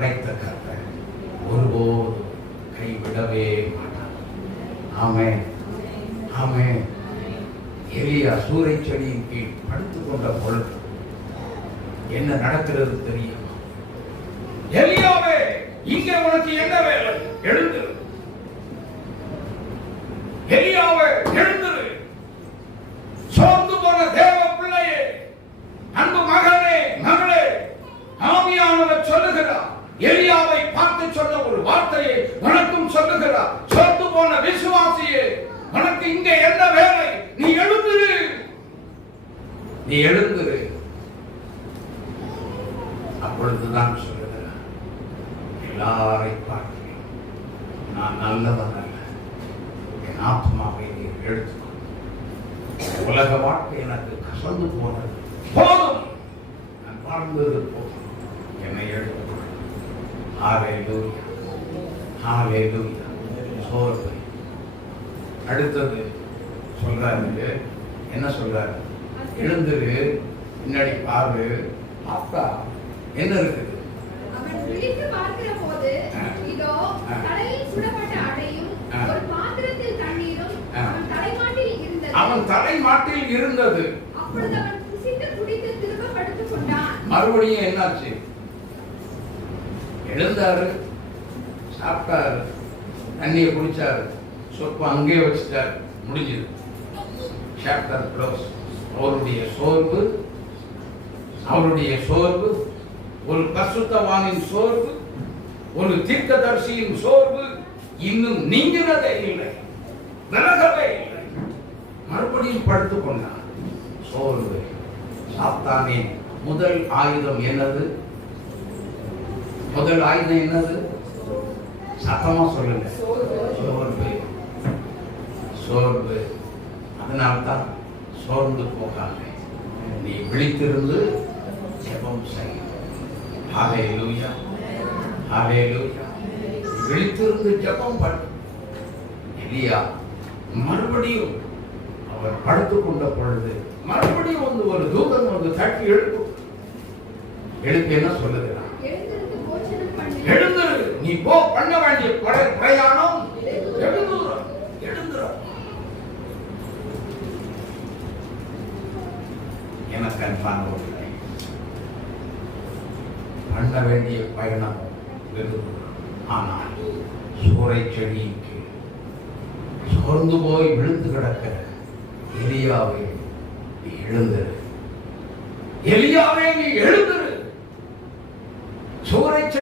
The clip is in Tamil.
அழைத்த கர்த்தர் ஒருபோதும் கைவிடவே மாட்டார். ஆமென், ஆமென். எலியா சூறைச்செடியின் கீழ் படுத்துக் கொண்ட பொழுது என்ன நடக்கிறது தெரியுமா? எலியாவே, இங்கே உனக்கு என்ன வேலை? எழுந்திரு. எலியாவே, எழுந்திரு. சோர்ந்து போன தேவ பிள்ளையே, அன்பு மகனே, மகளே, ஆவியானவர் சொல்லுகிறார். எலியாவை பார்த்து சொன்ன ஒரு வார்த்தையை உனக்கும் சொல்லுகிறார். சோர்ந்து போன விசுவாசியே, உனக்கு இங்கே என்ன வேலை? நீ எழுந்திரு, நீ எழுந்திரு. அப்பொழுதுதான் சொல்லுகிறார், எல்லாரை பார்க்கிறேன், நான் நல்லவன் அல்ல, என் ஆத்மாவை நீர் எடுத்துக்கொள். உலக வாழ்க்கை எனக்கு கசந்து போனது, போதும், நான் வாழ்ந்தது போதும், என்னை எடுத்துக்கொள். ஹல்லேலூயா, ஹல்லேலூயா. சோர்வு. அடுத்தது சொல்றாரு, என்ன சொல்றாரு? எழுந்திரு, பின்னாடி பாரு. அப்பா என்ன இருக்குது? அவன் விழித்து பார்க்கிற போது இதோ தலையில் சுடப்பட்ட அடையும் ஒரு பாத்திரத்தில் தண்ணீரும் அவன் தலைமாட்டில் இருந்தது. அவன் தலைமாட்டில் இருந்தது. அப்பொழுது அவன் குசித்து குடித்து திரும்ப படுத்துக் கொண்டான். மறுபடியும் என்னாச்சு? எழுந்தாரு, சாப்பிட்டாரு, தண்ணியை குடிச்சாரு, சொப்பு அங்கேயே வச்சுட்டாரு, முடிஞ்சது. Chapter close. அவருடைய சோர்வு ஒரு பரிசுத்தவானின் சோர்வு, ஒரு தீர்க்கதரிசியின் சோர்வு இன்னும் நீங்கினதே இல்லை, விலகவே இல்லை. மறுபடியும் படுத்துக் கொண்டான். சோர்வு. சாத்தானின் முதல் ஆயுதம் என்னது? முதல் ஆயுதம் என்னது? சத்தமா சொல்லுங்க. சோர்வு. சோர்வு. அதனால்தான் சோர்ந்து போகாதே, நீ விழித்திருந்து ஜெபம் செய். ஹல்லேலூயா, ஹல்லேலூயா. விழித்திருந்து ஜெபம் பண்ணு. எலியா மறுபடியும் அவர் படுத்துக் கொண்ட பொழுது மறுபடியும் வந்து ஒரு தூதன் வந்து தட்டி எழுப்பு என்ன சொல்லுகிறான்? எழுந்திரு, நீ போ, பண்ண வேண்டிய பிரயாணம். எழுந்துரு. எனக்கு அன்பானவர்களே, பண்ண வேண்டிய பயணம் வெகு தூரம். ஆனால் சூறைச்செடிக்கு சோர்ந்து போய் விழுந்து கிடக்கிற எலியாவே நீ எழுந்திரு. எலியாவே நீ எழுந்திரு. சூறைச்செடி